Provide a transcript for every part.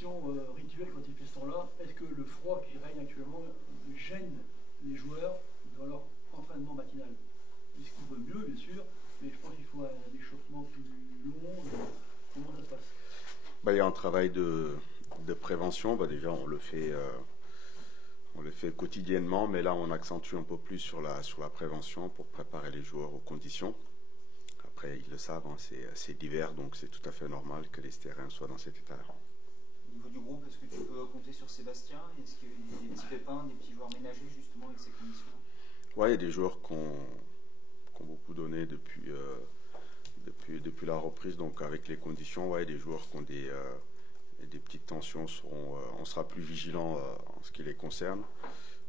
question rituelle quand il fait ce temps-là. Est-ce que le froid qui règne actuellement gêne les joueurs dans leur entraînement matinal? Ils se couvrent mieux, bien sûr, mais je pense qu'il faut un échauffement plus long. Comment ça se passe? Il y a un travail de prévention. Déjà, on le fait quotidiennement, mais là, on accentue un peu plus sur la prévention pour préparer les joueurs aux conditions. Après, ils le savent, hein, c'est l'hiver, donc c'est tout à fait normal que les terrains soient dans cet état-là. Au niveau du groupe, est-ce que tu peux compter sur Sébastien? Est-ce qu'il y a des petits pépins, des petits joueurs ménagers justement avec ces conditions-là? Oui, il y a des joueurs qui ont beaucoup donné depuis la reprise, donc avec les conditions, ouais, des joueurs qui ont des petites tensions on sera plus vigilant en ce qui les concerne.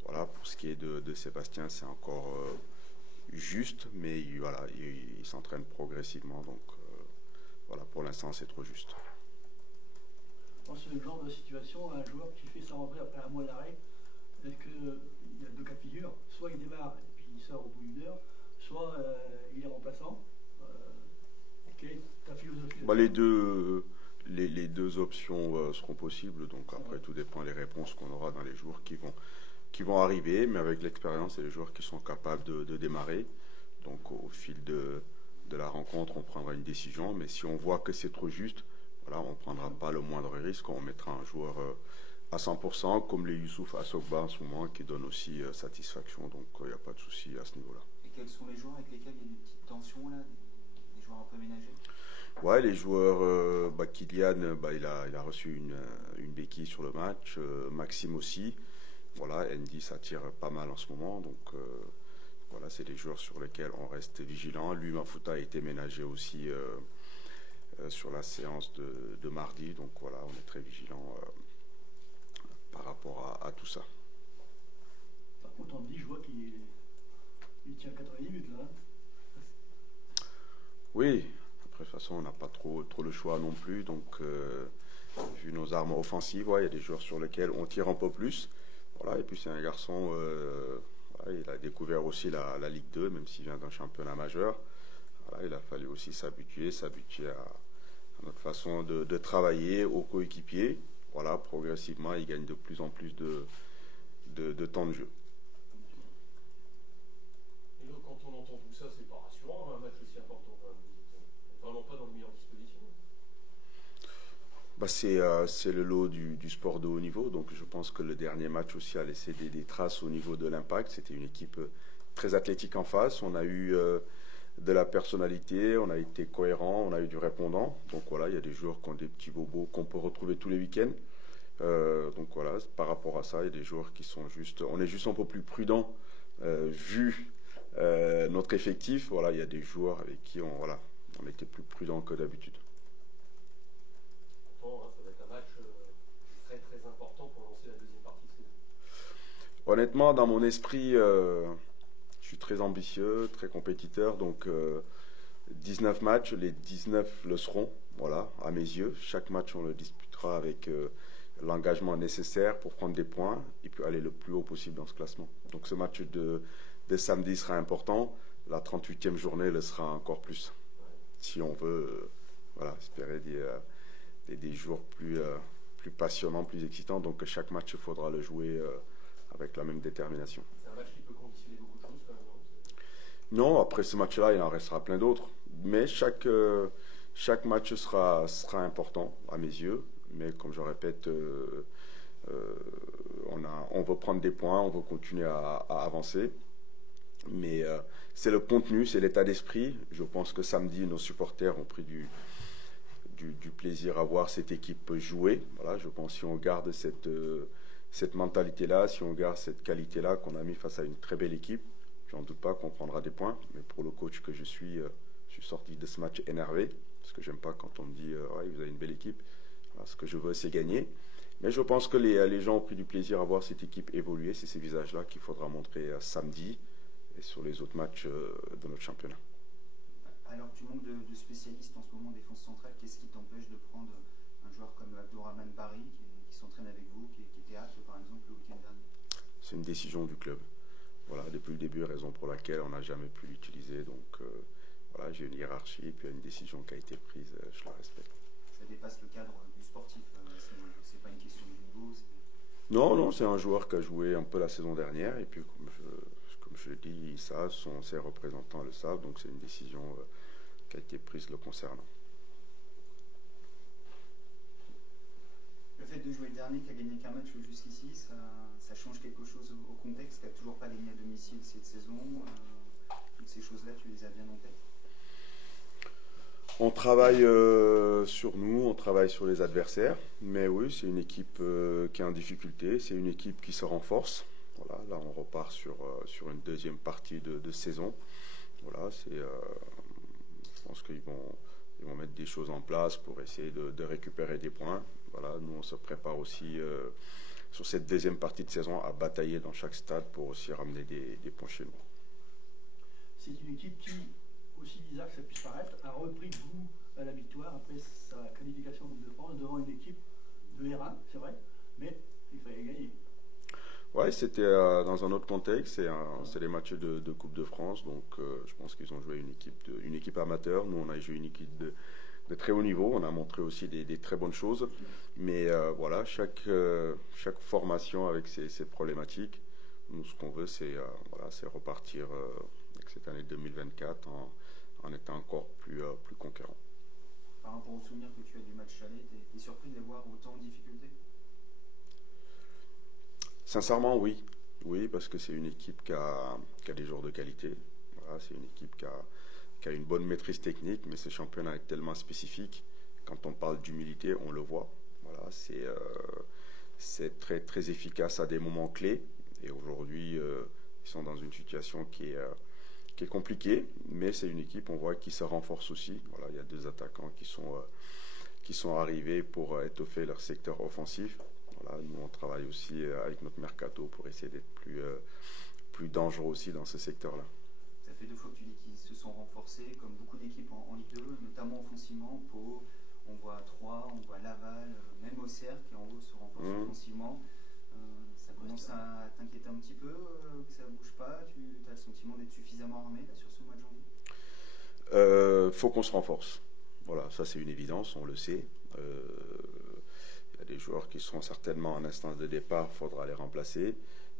Voilà, pour ce qui est de Sébastien, c'est encore juste, mais il s'entraîne progressivement, donc voilà, pour l'instant c'est trop juste. Dans ce genre de situation, un joueur qui fait sa rentrée après un mois d'arrêt, est-ce qu'il y a deux cas de figure? Soit il démarre et puis il sort au bout d'une heure, soit il est remplaçant. Quelle est ta philosophie? Les deux options seront possibles, donc après tout dépend des réponses qu'on aura dans les jours qui vont arriver, mais avec l'expérience, c'est les joueurs qui sont capables de démarrer. Donc au fil de la rencontre, on prendra une décision, mais si on voit que c'est trop juste, voilà, on ne prendra pas le moindre risque, on mettra un joueur à 100%, comme les Youssouf Assogba en ce moment, qui donne aussi satisfaction, donc il n'y a pas de souci à ce niveau-là. Et quels sont les joueurs avec lesquels il y a des petites tensions, là, des joueurs un peu ménagés? Ouais, les joueurs, Kylian, il a reçu une béquille sur le match, Maxime aussi. Voilà, Andy, ça tire pas mal en ce moment, donc voilà, c'est des joueurs sur lesquels on reste vigilant. Lui, Mafuta a été ménagé aussi sur la séance de mardi, donc voilà, on est très vigilant par rapport à tout ça. Par contre, Andy, je vois qu'il tient 90 minutes là. Oui, après de toute façon, on n'a pas trop le choix non plus, donc vu nos armes offensives, ouais, il y a des joueurs sur lesquels on tire un peu plus. Voilà, et puis c'est un garçon, voilà, il a découvert aussi la Ligue 2, même s'il vient d'un championnat majeur. Voilà, il a fallu aussi s'habituer à notre façon de travailler, aux coéquipiers. Voilà, progressivement, il gagne de plus en plus de temps de jeu. Et donc, quand on entend tout ça, c'est pas rassurant, un match aussi important. On n'est vraiment pas dans les meilleures dispositions. C'est le lot du sport de haut niveau, donc je pense que le dernier match aussi a laissé des traces au niveau de l'Impact. C'était une équipe très athlétique en face, on a eu de la personnalité, on a été cohérent, on a eu du répondant, donc voilà, il y a des joueurs qui ont des petits bobos qu'on peut retrouver tous les week-ends. Donc voilà, par rapport à ça, il y a des joueurs qui sont on est juste un peu plus prudent vu notre effectif. Voilà, il y a des joueurs avec qui on était plus prudent que d'habitude. Pourtant, ça va être un match très très important pour lancer la deuxième partie de saison. Honnêtement, dans mon esprit, je suis très ambitieux, très compétiteur, donc 19 matchs, les 19 le seront, voilà, à mes yeux. Chaque match, on le disputera avec l'engagement nécessaire pour prendre des points et puis aller le plus haut possible dans ce classement. Donc ce match de samedi sera important, la 38e journée le sera encore plus. Si on veut espérer des jours plus passionnants, plus excitants, donc chaque match, il faudra le jouer avec la même détermination. C'est un match qui peut conditionner beaucoup de choses quand même, non? Non, après ce match-là, il en restera plein d'autres. Mais chaque match sera important à mes yeux. Mais comme je répète, on veut prendre des points, on veut continuer à avancer. Mais c'est le contenu, c'est l'état d'esprit. Je pense que samedi, nos supporters ont pris du plaisir à voir cette équipe jouer. Voilà, je pense que si on garde cette mentalité-là, si on garde cette qualité-là qu'on a mis face à une très belle équipe, j'en doute pas qu'on prendra des points. Mais pour le coach que je suis sorti de ce match énervé, parce que j'aime pas quand on me dit ouais, vous avez une belle équipe. Alors, ce que je veux, c'est gagner. Mais je pense que les gens ont pris du plaisir à voir cette équipe évoluer. C'est ces visages-là qu'il faudra montrer samedi et sur les autres matchs de notre championnat. Alors tu manques de spécialistes en ce moment en défense centrale. Qu'est-ce qui t'empêche de prendre un joueur comme Abdourahmane Barry qui s'entraîne avec vous, qui était apte par exemple le week-end dernier? C'est une décision du club. Voilà, depuis le début, raison pour laquelle on n'a jamais pu l'utiliser. Donc voilà, j'ai une hiérarchie et puis il y a une décision qui a été prise, je la respecte. Ça dépasse le cadre du sportif, c'est pas Non, non, c'est un joueur qui a joué un peu la saison dernière. Et puis, comme je l'ai dit, ça, ses représentants le savent. Donc, c'est une décision qui a été prise le concernant. Le fait de jouer le dernier qui a gagné qu'un match jusqu'ici, ça change quelque chose au contexte, qui n'a toujours pas gagné à domicile cette saison. Toutes ces choses-là, tu les as bien en tête? On travaille sur nous, on travaille sur les adversaires. Mais oui, c'est une équipe qui est en difficulté. C'est une équipe qui se renforce. Voilà, là, on repart sur une deuxième partie de saison. Voilà, je pense qu'ils vont mettre des choses en place pour essayer de récupérer des points. Voilà, nous, on se prépare aussi sur cette deuxième partie de saison à batailler dans chaque stade pour aussi ramener des points chez nous. C'est une équipe qui, aussi bizarre que ça puisse paraître, a repris goût à la victoire après sa qualification en Coupe de France devant une équipe de R1, c'est vrai, mais il fallait gagner. Ouais, c'était dans un autre contexte, c'est les matchs de Coupe de France, donc je pense qu'ils ont joué une équipe amateur. Nous, on a joué une équipe de très haut niveau, on a montré aussi des très bonnes choses, mais voilà, chaque formation avec ses problématiques. Nous, ce qu'on veut, c'est repartir avec cette année 2024 en étant encore plus conquérant. Par rapport au souvenir que tu as du match aller, tu es surpris de les voir autant en difficulté? Sincèrement, oui. Oui, parce que c'est une équipe qui a des joueurs de qualité. Voilà, c'est une équipe qui a une bonne maîtrise technique, mais ce championnat est tellement spécifique. Quand on parle d'humilité, on le voit. Voilà, c'est très, très efficace à des moments clés. Et aujourd'hui, ils sont dans une situation qui est compliquée, mais c'est une équipe, on voit, qui se renforce aussi. Voilà, il y a 2 attaquants qui sont arrivés pour étoffer leur secteur offensif. Voilà, nous, on travaille aussi avec notre mercato pour essayer d'être plus dangereux aussi dans ce secteur-là. Ça fait 2 fois que tu dis qu'ils se sont renforcés, comme beaucoup d'équipes en Ligue 2, notamment offensivement. Pau, on voit Troyes, on voit Laval, même Auxerre qui en haut se renforce offensivement. Ça commence à t'inquiéter un petit peu, que ça ne bouge pas? Tu as le sentiment d'être suffisamment armé là, sur ce mois de janvier? Faut qu'on se renforce. Voilà, ça c'est une évidence, on le sait. Il y a des joueurs qui seront certainement en instance de départ, il faudra les remplacer.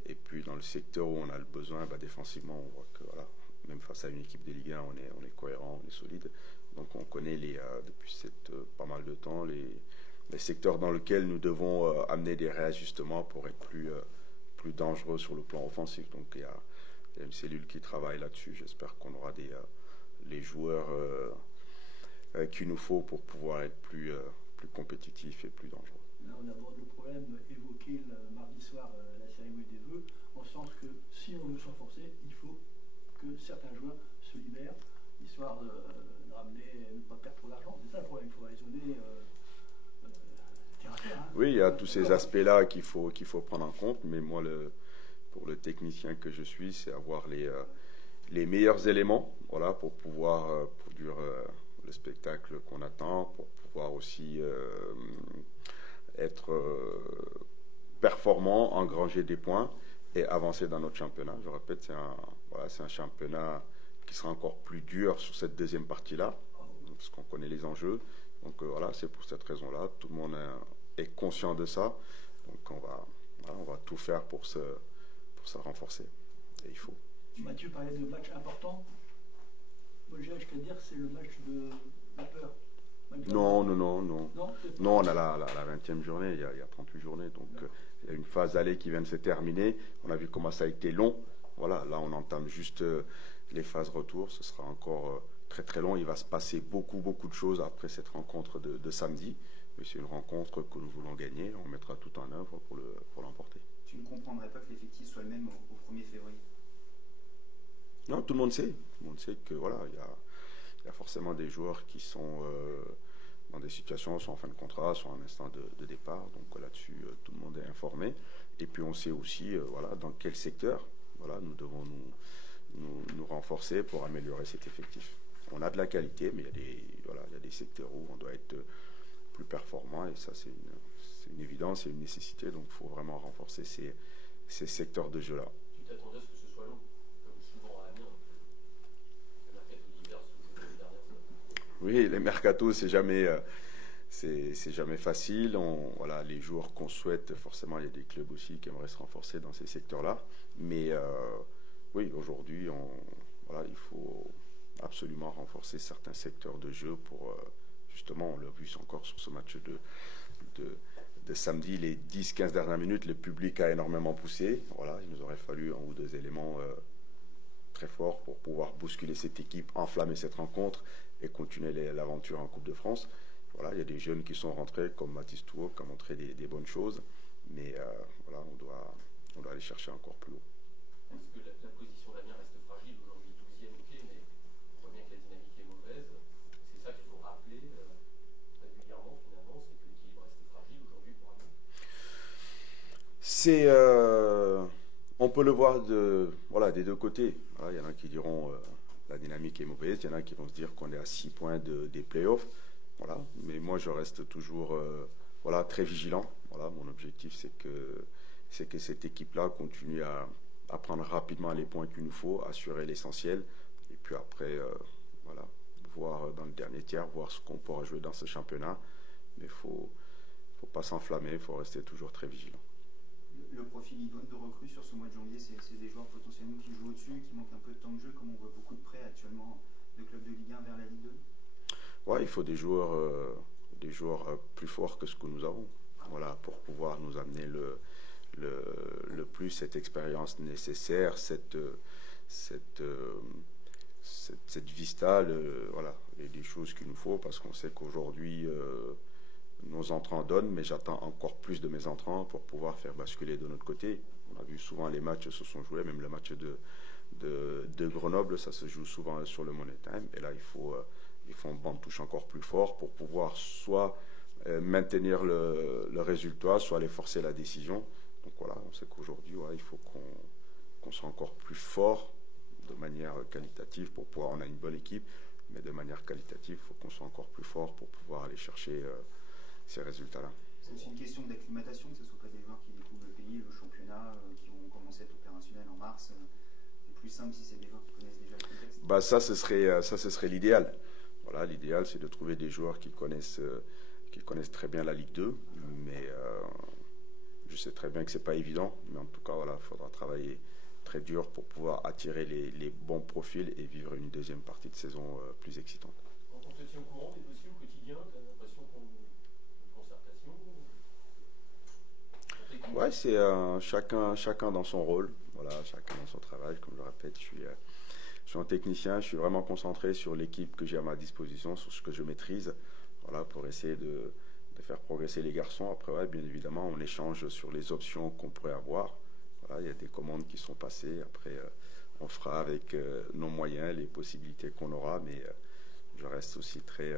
Et puis dans le secteur où on a le besoin, défensivement, on voit que voilà, même face à une équipe des Ligue 1, on est cohérent, on est solide. Donc on connaît depuis pas mal de temps les secteurs dans lesquels nous devons amener des réajustements pour être plus dangereux sur le plan offensif. Donc il y a une cellule qui travaille là-dessus. J'espère qu'on aura les joueurs qu'il nous faut pour pouvoir être plus compétitifs et plus dangereux. Là, on aborde le problème évoqué le mardi soir à la cérémonie des vœux, en sens que si on veut se renforcer, il faut que certains joueurs se libèrent, histoire de ramener, ne pas perdre trop d'argent. C'est ça le problème, il faut raisonner terre à terre. Oui, il y a tous ces aspects-là qu'il faut prendre en compte, mais moi, pour le technicien que je suis, c'est avoir les meilleurs éléments, voilà, pour pouvoir produire le spectacle qu'on attend, pour pouvoir aussi être performant, engranger des points et avancer dans notre championnat. Je répète, c'est un championnat qui sera encore plus dur sur cette deuxième partie-là, parce qu'on connaît les enjeux. Donc voilà, c'est pour cette raison-là. Tout le monde est conscient de ça. Donc on va tout faire pour se renforcer. Et il faut. Mathieu parlait de match important. Moi, je vais dire c'est le match de la peur. Non, on a la 20e journée, il y a 38 journées, donc il y a une phase aller qui vient de se terminer. On a vu comment ça a été long. Voilà, là on entame juste les phases retour. Ce sera encore très très long. Il va se passer beaucoup de choses après cette rencontre de samedi. Mais c'est une rencontre que nous voulons gagner. On mettra tout en œuvre pour l'emporter. Tu ne comprendrais pas que l'effectif soit le même au 1er février? Non, tout le monde sait. Tout le monde sait que voilà, il y a forcément des joueurs qui sont dans des situations, soit en fin de contrat, soit en instant de départ. Donc là-dessus, tout le monde est informé. Et puis on sait aussi dans quel secteur nous devons nous renforcer pour améliorer cet effectif. On a de la qualité, mais il y a des secteurs où on doit être plus performant. Et ça, c'est une évidence et une nécessité. Donc il faut vraiment renforcer ces secteurs de jeu-là. Tu t'attendais à ce que ce soit long, comme souvent à Amiens. Le mercato d'hiver se joue l'année dernière. Oui, les mercatos, c'est jamais c'est jamais facile. Voilà, les joueurs qu'on souhaite, forcément, il y a des clubs aussi qui aimeraient se renforcer dans ces secteurs-là. Mais oui, aujourd'hui, voilà, il faut absolument renforcer certains secteurs de jeu pour, justement, on l'a vu encore sur ce match de samedi, les 10-15 dernières minutes, le public a énormément poussé. Voilà, il nous aurait fallu un ou deux éléments très forts pour pouvoir bousculer cette équipe, enflammer cette rencontre et continuer l'aventure en Coupe de France. Voilà, il y a des jeunes qui sont rentrés comme Mathis Touot qui a montré des bonnes choses, mais voilà, on doit aller chercher encore plus haut. Est-ce que la position d'Amiens reste fragile aujourd'hui, 12e, ok, mais on voit bien que la dynamique est mauvaise. C'est ça qu'il faut rappeler régulièrement finalement, c'est que l'équilibre reste fragile aujourd'hui pour Amiens. On peut le voir voilà, des deux côtés. Voilà, il y en a qui diront la dynamique est mauvaise, il y en a qui vont se dire qu'on est à 6 points des playoffs. Voilà. Mais moi, je reste toujours voilà, très vigilant. Voilà, mon objectif, c'est que cette équipe-là continue à prendre rapidement les points qu'il nous faut, assurer l'essentiel. Et puis après, voilà, voir dans le dernier tiers, voir ce qu'on pourra jouer dans ce championnat. Mais il faut pas s'enflammer, il faut rester toujours très vigilant. Le profil idoine de recrues sur ce mois de janvier, c'est des joueurs potentiellement qui jouent au-dessus, qui manquent un peu de temps de jeu, comme on voit beaucoup de prêts actuellement de clubs de Ligue 1 vers la Ligue 2. Ouais, il faut des joueurs plus forts que ce que nous avons. Voilà, pour pouvoir nous amener le plus cette expérience nécessaire, cette vista, voilà, et des choses qu'il nous faut, parce qu'on sait qu'aujourd'hui nos entrants donnent, mais j'attends encore plus de mes entrants pour pouvoir faire basculer de notre côté. On a vu souvent les matchs se sont joués, même le match de Grenoble, ça se joue souvent sur le Money Time, et là il faut un banc de touche encore plus fort pour pouvoir soit maintenir le résultat, soit aller forcer la décision. Donc voilà, on sait qu'aujourd'hui, ouais, il faut qu'on soit encore plus fort de manière qualitative pour pouvoir, on a une bonne équipe, mais de manière qualitative, il faut qu'on soit encore plus fort pour pouvoir aller chercher ces résultats-là. C'est aussi une question d'acclimatation, que ce ne soit pas des joueurs qui découvrent le pays, le championnat, qui vont commencer à être opérationnels en mars. C'est plus simple si c'est des joueurs qui connaissent déjà le contexte. Bah, ça, ce serait l'idéal. Voilà, l'idéal, c'est de trouver des joueurs qui connaissent très bien la Ligue 2, mais je sais très bien que c'est pas évident, mais en tout cas, voilà, il faudra travailler très dur pour pouvoir attirer les bons profils et vivre une deuxième partie de saison plus excitante. On te tient au courant des dossiers au quotidien, tu as l'impression qu'on concertation? Ouais, c'est chacun dans son rôle, voilà, chacun dans son travail. Comme je le répète, je suis un technicien, je suis vraiment concentré sur l'équipe que j'ai à ma disposition, sur ce que je maîtrise, voilà, pour essayer de faire progresser les garçons. Après, ouais, bien évidemment, on échange sur les options qu'on pourrait avoir. Voilà, il y a des commandes qui sont passées. Après, on fera avec nos moyens, les possibilités qu'on aura, mais je reste aussi très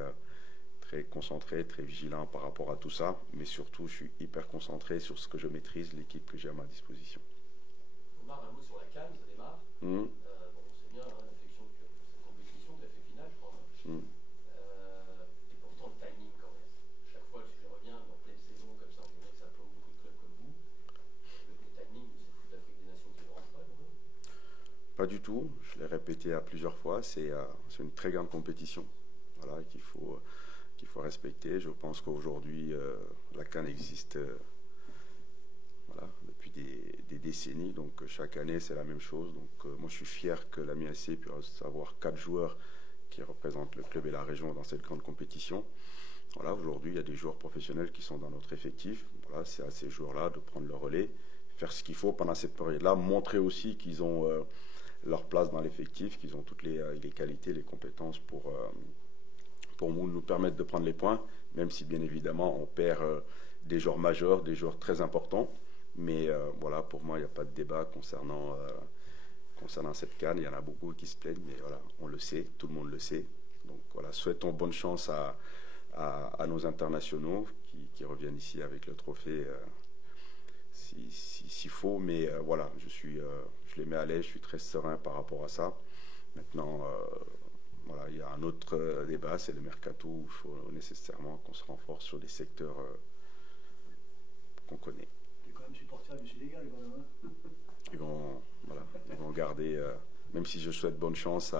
concentré, très vigilant par rapport à tout ça. Mais surtout, je suis hyper concentré sur ce que je maîtrise, l'équipe que j'ai à ma disposition. Omar, un mot sur la CAN, ça démarre. On sait bien l'affection que cette compétition, tu as fait finale, je crois. Et pourtant, le timing, quand même. Chaque fois, je reviens en pleine saison, comme ça, on voit que ça plombe beaucoup de clubs comme vous. Le timing de cette Coupe d'Afrique des Nations qui ne rentre pas, non? Pas du tout. Je l'ai répété à plusieurs fois. C'est une très grande compétition, voilà, qu'il faut respecter. Je pense qu'aujourd'hui, la CAN existe voilà, depuis des décennies. Donc chaque année, c'est la même chose. Donc moi, je suis fier que l'Amiens SC puisse avoir 4 joueurs qui représentent le club et la région dans cette grande compétition. Voilà, aujourd'hui, il y a des joueurs professionnels qui sont dans notre effectif. Voilà, c'est à ces joueurs-là de prendre le relais, faire ce qu'il faut pendant cette période-là, montrer aussi qu'ils ont leur place dans l'effectif, qu'ils ont toutes les qualités, les compétences pour nous permettre de prendre les points, même si bien évidemment on perd des joueurs majeurs, des joueurs très importants. Mais voilà, pour moi, il n'y a pas de débat concernant cette CAN. Il y en a beaucoup qui se plaignent, mais voilà, on le sait, tout le monde le sait. Donc voilà, souhaitons bonne chance à nos internationaux qui reviennent ici avec le trophée s'il faut. Mais voilà, je les mets à l'aise, je suis très serein par rapport à ça. Maintenant, voilà, il y a un autre débat, c'est le mercato, où il faut nécessairement qu'on se renforce sur des secteurs qu'on connaît. Tu es quand même supporter du Sénégal, quand même. Hein. Ils vont garder, même si je souhaite bonne chance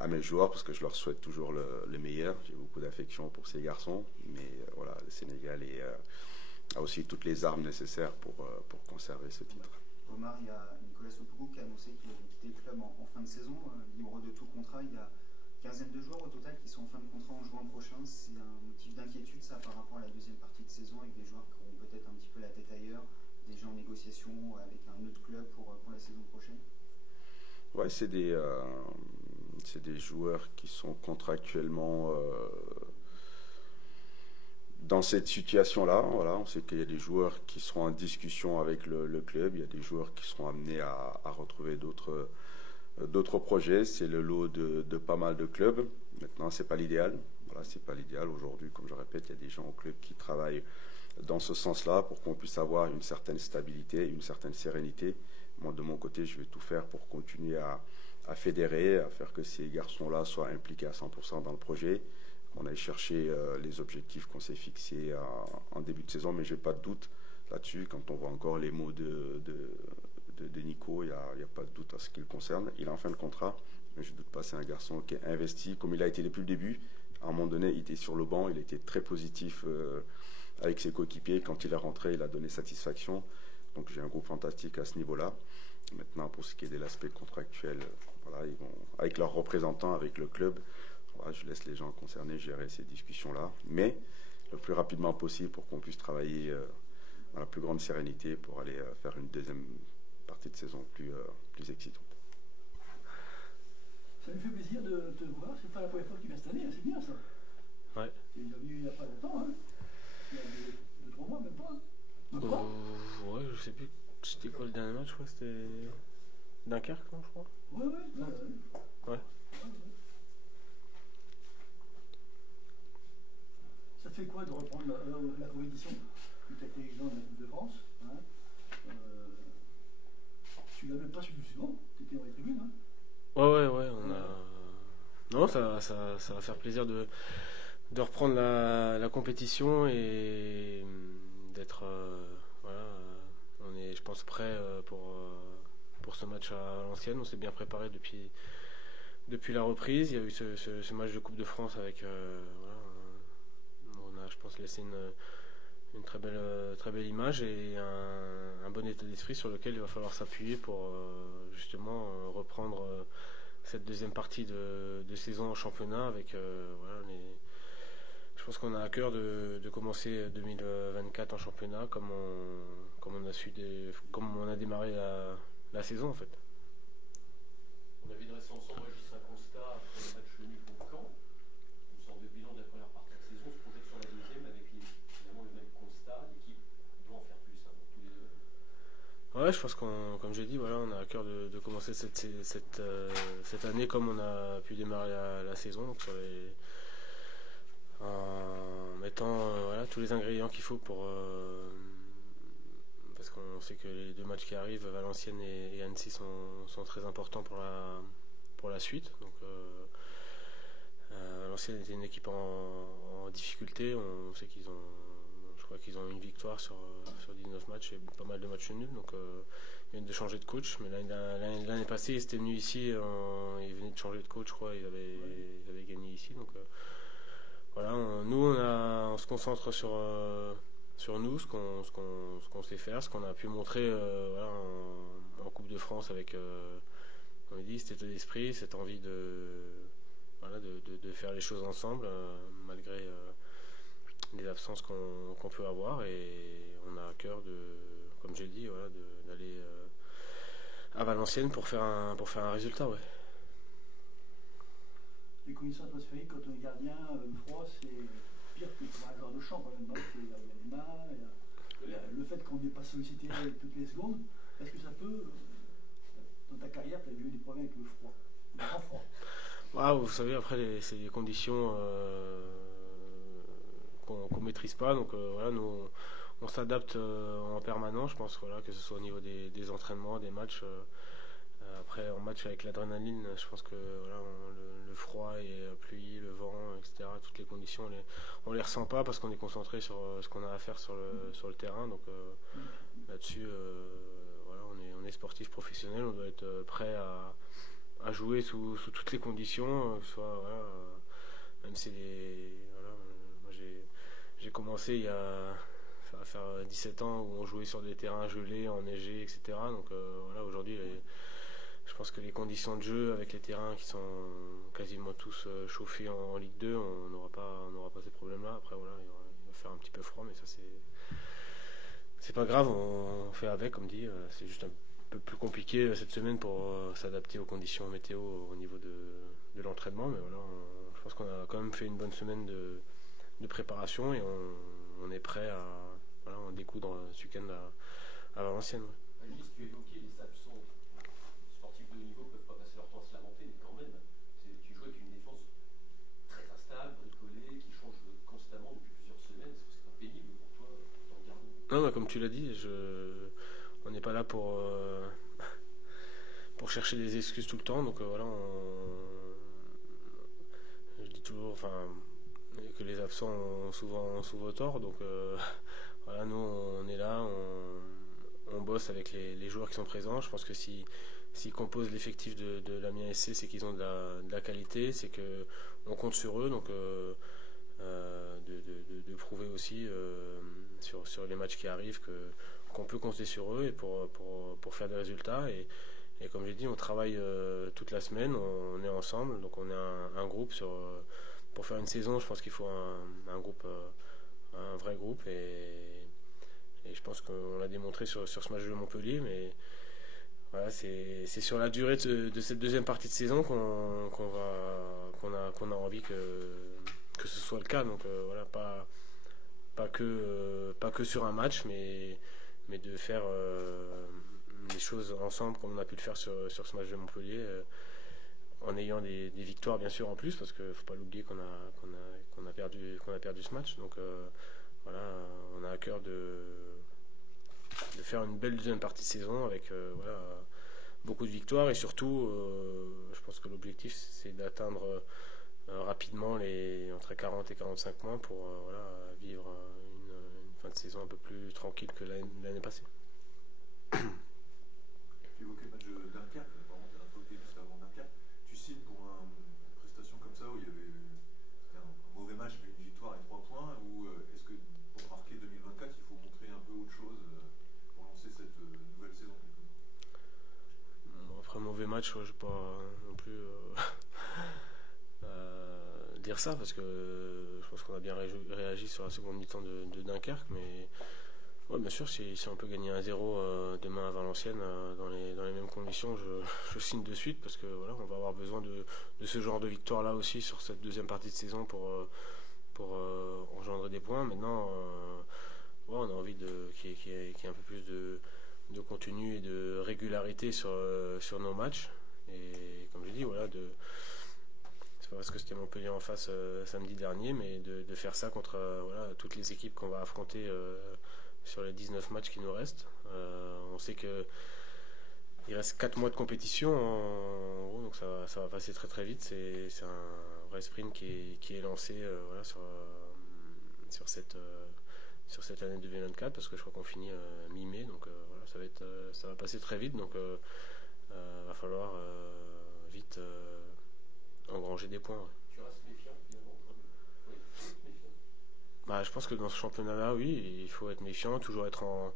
à mes joueurs parce que je leur souhaite toujours le meilleur. J'ai beaucoup d'affection pour ces garçons, mais voilà, le Sénégal a aussi toutes les armes nécessaires pour conserver ce titre. Omar, il y a Nicolas Opoku qui a annoncé qu'il allait quitter le club en fin de saison, libre de tout contrat. Il y a une quinzaine de joueurs au total qui sont en fin de contrat en juin prochain. C'est un motif d'inquiétude ça par rapport à la deuxième partie de saison avec des joueurs qui ont peut-être un petit peu la tête ailleurs, déjà en négociation avec un autre club pour la saison prochaine. Ouais, c'est des joueurs qui sont contractuellement dans cette situation-là. Voilà, on sait qu'il y a des joueurs qui seront en discussion avec le club, il y a des joueurs qui seront amenés à retrouver d'autres projets. C'est le lot de pas mal de clubs. Maintenant, c'est pas l'idéal. Voilà, c'est pas l'idéal. Aujourd'hui, comme je répète, il y a des gens au club qui travaillent dans ce sens-là pour qu'on puisse avoir une certaine stabilité, une certaine sérénité. Moi, de mon côté, je vais tout faire pour continuer à fédérer, à faire que ces garçons-là soient impliqués à 100% dans le projet. On a cherché les objectifs qu'on s'est fixés en début de saison, mais je n'ai pas de doute là-dessus. Quand on voit encore les mots de Nico, il n'y a pas de doute à ce qui le concerne. Il est en fin de contrat, mais je ne doute pas, c'est un garçon qui est investi, comme il a été depuis le début. À un moment donné, il était sur le banc, il était très positif avec ses coéquipiers. Quand il est rentré, il a donné satisfaction. Donc j'ai un groupe fantastique à ce niveau-là. Maintenant, pour ce qui est de l'aspect contractuel, voilà, ils vont, avec leurs représentants, avec le club, voilà, je laisse les gens concernés gérer ces discussions-là. Mais le plus rapidement possible pour qu'on puisse travailler dans la plus grande sérénité pour aller faire une deuxième partie de saison plus excitante. Ça me fait plaisir de te voir. C'est pas la première fois que tu viens cette année, c'est bien ça. Ouais. Tu es venu il n'y a pas longtemps, hein. Il y a 2-3 mois, même pas. Ouais, je sais plus. C'était quoi le dernier match, je crois que c'était Dunkerque, non, je crois. Ouais. Ça te fait quoi de reprendre la compétition? Tu as été exemple de la Coupe de France. Hein. Tu l'as même pas suivi souvent. Tu étais dans les tribunes. Hein. Ouais, on a. Non, ça va faire plaisir de reprendre la compétition et d'être. On est, je pense, prêt pour ce match à Valenciennes. On s'est bien préparé depuis la reprise. Il y a eu ce match de Coupe de France avec. On a, je pense, laissé une très belle image et un bon état d'esprit sur lequel il va falloir s'appuyer pour justement reprendre cette deuxième partie de saison en championnat avec je pense qu'on a à cœur de commencer 2024 en championnat comme on a démarré la saison en fait. On avait dressé ensemble un constat après le match nul contre Caen. Une sorte de bilan de la première partie de saison, on se projette sur la deuxième avec finalement le même constat. L'équipe doit en faire plus tous les deux. Ouais, je pense comme j'ai dit, voilà, on a à cœur de commencer cette année comme on a pu démarrer la saison, donc en mettant tous les ingrédients qu'il faut parce qu'on sait que les deux matchs qui arrivent, Valenciennes et Annecy, sont très importants pour la suite. Donc Valenciennes était une équipe en difficulté. On sait je crois qu'ils ont une victoire sur 19 matchs et pas mal de matchs nuls. Donc ils viennent de changer de coach. Mais l'année passée, ils étaient venus ici, ils venaient de changer de coach, je crois. Ils avaient gagné ici. Donc voilà, nous on se concentre sur nous, ce qu'on sait faire, ce qu'on a pu montrer en Coupe de France avec, on a dit, cet état d'esprit, cette envie de faire les choses ensemble malgré les absences qu'on peut avoir, et on a à cœur comme j'ai dit, d'aller à Valenciennes pour faire un résultat. Ouais. Les conditions atmosphériques quand on est gardien, le froid, c'est pire que pour un joueur de champ quand même. Il y a les mains, le fait qu'on n'est pas sollicité toutes les secondes. Est-ce que ça peut, dans ta carrière, tu as eu des problèmes avec le froid, le grand froid? Vous savez, après, c'est des conditions qu'on maîtrise pas. Donc nous, on s'adapte en permanence, je pense, que ce soit au niveau des entraînements, des matchs. Après, en match avec l'adrénaline, je pense que le froid et la pluie, le vent, etc., toutes les conditions, on les ressent pas parce qu'on est concentré sur ce qu'on a à faire sur le terrain. Donc là-dessus, on est sportif professionnel, on doit être prêt à jouer sous toutes les conditions, soit voilà, même si voilà, moi j'ai commencé ça va faire 17 ans où on jouait sur des terrains gelés, enneigés, etc. Donc voilà, aujourd'hui, je pense que les conditions de jeu avec les terrains qui sont quasiment tous chauffés en Ligue 2, on n'aura pas ces problèmes-là. Après, voilà, il va faire un petit peu froid, mais ça c'est pas grave, on fait avec, comme dit. C'est juste un peu plus compliqué cette semaine pour s'adapter aux conditions météo au niveau de l'entraînement, mais voilà, je pense qu'on a quand même fait une bonne semaine de préparation et on est prêt à en découdre ce week-end à Valenciennes. Ouais. Juste, tu évoquais les absents. Les sportifs de haut niveau ne peuvent pas passer leur temps à se lamenter, mais quand même, tu joues avec une défense très instable, bricolée, qui change constamment depuis plusieurs semaines. Est-ce que c'est pas pénible pour toi dans le gardien? Non, mais comme tu l'as dit, on n'est pas là pour chercher des excuses tout le temps. Donc voilà, je dis toujours que les absents ont souvent tort. Donc voilà, nous on est là, on bosse avec les joueurs qui sont présents. Je pense que s'ils composent l'effectif de l'Amiens SC, c'est qu'ils ont de la qualité, c'est qu'on compte sur eux. Donc de prouver aussi sur les matchs qui arrivent qu'on peut compter sur eux et pour faire des résultats. Et comme j'ai dit, on travaille toute la semaine, on est ensemble, donc on est un groupe pour faire une saison. Je pense qu'il faut un groupe, un vrai groupe, et je pense qu'on l'a démontré sur ce match de Montpellier. Mais voilà, c'est sur la durée de cette deuxième partie de saison qu'on a envie que ce soit le cas. Donc voilà, pas que sur un match, mais de faire les choses ensemble comme on a pu le faire sur ce match de Montpellier, en ayant des victoires bien sûr en plus, parce qu'il ne faut pas l'oublier qu'on a perdu ce match. Donc voilà, on a à cœur de faire une belle deuxième partie de saison avec voilà, beaucoup de victoires, et surtout je pense que l'objectif c'est d'atteindre rapidement entre 40 et 45 points pour voilà, vivre une fin de saison un peu plus tranquille que l'année passée. Tu évoquais le match de Dunkerque, apparemment tu as un peu juste avant Dunkerque. Tu signes pour une prestation comme ça où il y avait un mauvais match mais une victoire et 3 points, ou est-ce que pour marquer 2024 il faut montrer un peu autre chose pour lancer cette nouvelle saison? Après mauvais match, je ne vais pas non plus dire ça, parce que je pense qu'on a bien réagi sur la seconde mi-temps de Dunkerque, mais ouais, bien sûr, si on peut gagner 1-0 demain à Valenciennes dans les mêmes conditions, je signe de suite, parce que voilà, on va avoir besoin de ce genre de victoire là aussi sur cette deuxième partie de saison pour engendrer des points. Maintenant ouais, on a envie qu'il y ait un peu plus de contenu et de régularité sur nos matchs, et comme j'ai dit, voilà, c'est pas parce que c'était Montpellier en face samedi dernier, mais de faire ça contre voilà, toutes les équipes qu'on va affronter sur les 19 matchs qui nous restent. On sait que il reste 4 mois de compétition en gros, donc ça va passer très très vite. C'est un vrai sprint qui est lancé voilà, sur cette année 2024, parce que je crois qu'on finit mi-mai, donc voilà, ça va passer très vite, donc va falloir vite engranger des points. Ouais. Tu restes méfiant finalement aujourd'hui? Oui, méfiant. Bah, je pense que dans ce championnat-là, oui, il faut être méfiant, toujours être en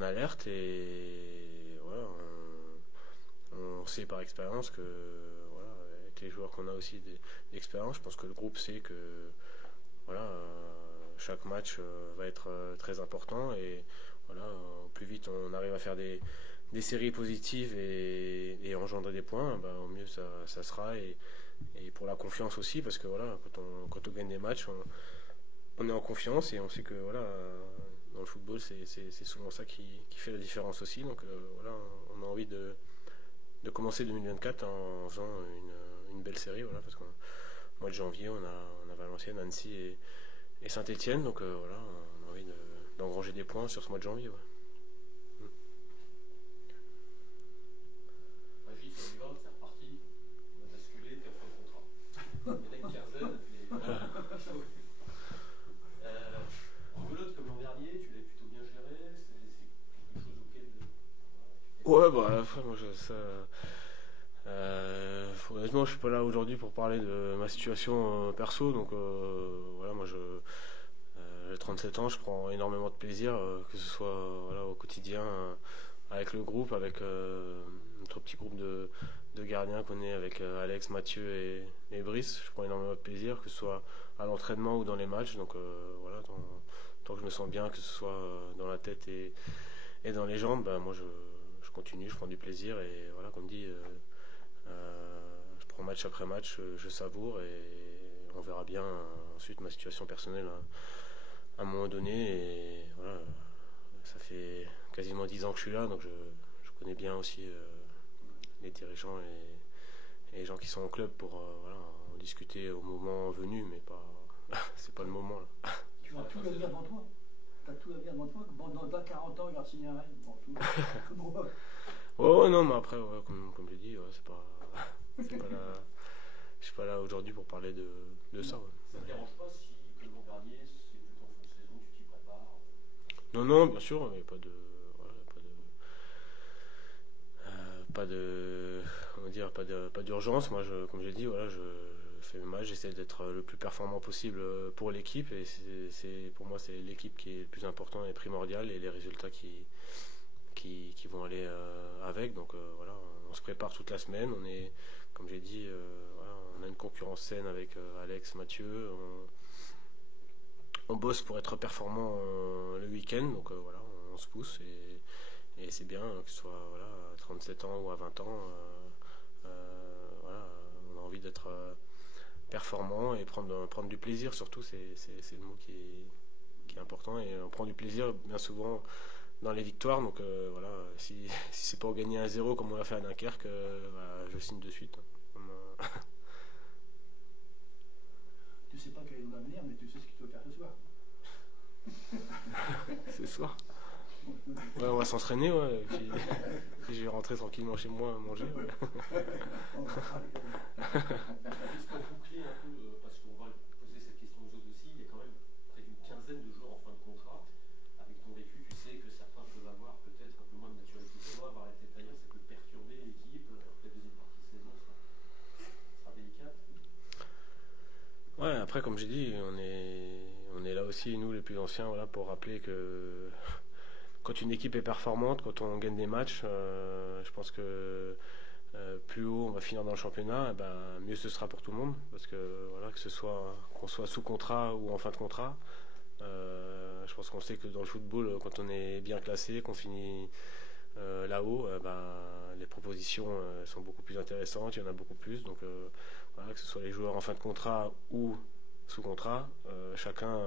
alerte, et voilà, on sait par expérience que voilà, avec les joueurs qu'on a aussi d'expérience, je pense que le groupe sait que voilà, chaque match va être très important, et voilà, au plus vite on arrive à faire des séries positives et engendrer des points, bah, au mieux ça sera, et pour la confiance aussi, parce que voilà, quand on gagne des matchs, on est en confiance, et on sait que voilà, dans le football c'est souvent ça qui fait la différence aussi. Donc voilà, on a envie de commencer 2024 en faisant une belle série, voilà, parce qu'au mois de janvier on a Valenciennes, Annecy et Saint-Etienne, donc voilà, on a envie d'engranger des points sur ce mois de janvier. Ouais. Régis, on y va, c'est reparti. On a basculé, t'es en fin de contrat. Il y en a une quinzaine. Rebelote comme l'an dernier, tu l'avais plutôt bien géré. C'est quelque chose auquel. Ouais, bah, moi, Honnêtement, je suis pas là aujourd'hui pour parler de ma situation perso. Donc voilà, moi j'ai 37 ans, je prends énormément de plaisir, que ce soit voilà, au quotidien avec le groupe, avec notre petit groupe de gardiens qu'on est avec Alex, Mathieu et Brice. Je prends énormément de plaisir, que ce soit à l'entraînement ou dans les matchs. Donc voilà, tant que je me sens bien, que ce soit dans la tête et dans les jambes, moi je continue, je prends du plaisir et voilà, comme dit, je prends match après match, je savoure et on verra bien ensuite ma situation personnelle à un moment donné. Et voilà, ça fait quasiment 10 ans que je suis là, donc je connais bien aussi les dirigeants et les gens qui sont au club pour voilà, en discuter au moment venu, mais pas c'est pas le moment là. Tu as tout l'avenir devant toi. Tu as tout l'avenir devant toi. Bon, dans 40 ans, il va signer un rêve. Bon, tout. Ouais, non, mais après, ouais, comme j'ai dit, ouais, c'est pas là. Je suis pas là aujourd'hui pour parler de ça. Ouais. Ça te dérange pas si que l'an dernier, c'est plutôt en fin de saison, tu t'y prépares? Non, bien sûr, mais pas de. Voilà, pas d'urgence. Moi, comme j'ai dit, voilà, je fais mes matchs, j'essaie d'être le plus performant possible pour l'équipe. Et pour moi, c'est l'équipe qui est le plus important et primordial et les résultats qui vont aller avec. Donc voilà, on se prépare toute la semaine. On est, comme j'ai dit, voilà, on a une concurrence saine avec Alex, Mathieu. On bosse pour être performant le week-end. Donc voilà, on se pousse et c'est bien que ce soit voilà, à 37 ans ou à 20 ans. Voilà, on a envie d'être performant et prendre du plaisir. Surtout, c'est le mot qui est important. Et on prend du plaisir bien souvent dans les victoires. Donc voilà, si c'est pour gagner 1-0 comme on l'a fait à Dunkerque, je signe de suite. Tu sais pas quel est l'avenir, mais tu sais ce que tu vas faire ce soir. Ce soir. Ouais, on va s'entraîner, ouais, et puis je vais rentrer tranquillement chez moi manger. Ouais. Juste pour boucler un peu, parce qu'on va poser cette question aux autres aussi, il y a quand même près d'une quinzaine de joueurs en fin de contrat. Avec ton vécu, tu sais que certains peuvent avoir peut-être un peu moins de maturité. Toi, avoir été tailleur, ça peut perturber l'équipe. La deuxième partie de saison sera délicate. Ouais, après, comme j'ai dit, on est là aussi, nous les plus anciens, voilà, pour rappeler que quand une équipe est performante, quand on gagne des matchs, je pense que plus haut on va finir dans le championnat, mieux ce sera pour tout le monde. Parce que voilà, qu'on soit sous contrat ou en fin de contrat, je pense qu'on sait que dans le football, quand on est bien classé, qu'on finit là-haut, les propositions sont beaucoup plus intéressantes, il y en a beaucoup plus. Donc voilà, que ce soit les joueurs en fin de contrat ou sous contrat, chacun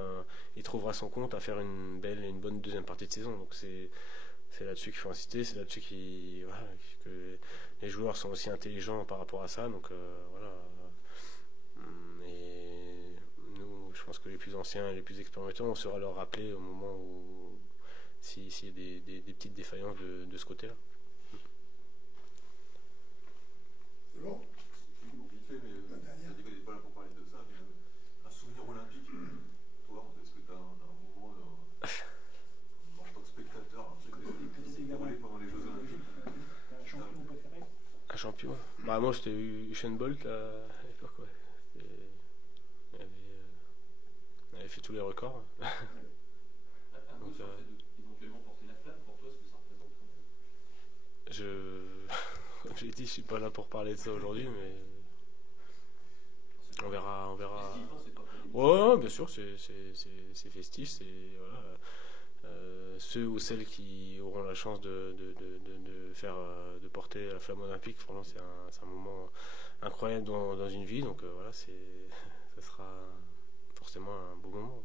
il trouvera son compte à faire une belle et une bonne deuxième partie de saison. Donc c'est là-dessus qu'il faut insister, c'est là-dessus que les joueurs sont aussi intelligents par rapport à ça. Donc voilà. Et nous, je pense que les plus anciens et les plus expérimentés, on saura leur rappeler au moment où s'il y a des petites défaillances de ce côté-là. C'est bon. Vite fait, mais on a dit qu'on n'était pas là pour parler de ça, mais un souvenir olympique, toi, est-ce que tu as un moment en tant que spectateur, un truc qui s'est déroulé pendant les Jeux Olympiques? Un champion préféré? Un champion? Moi, c'était Usain Bolt à l'époque, ouais. Il avait fait tous les records. Un mot sur le fait d'éventuellement porter la flamme, pour toi, ce que ça représente quand même? Comme j'ai dit, je suis pas là pour parler de ça aujourd'hui, mais on verra. Festif, hein, c'est pas Ouais, bien sûr, c'est festif, c'est voilà. Ceux ou celles qui auront la chance de porter la flamme olympique, franchement, c'est un moment incroyable dans une vie, donc voilà, ça sera forcément un beau moment.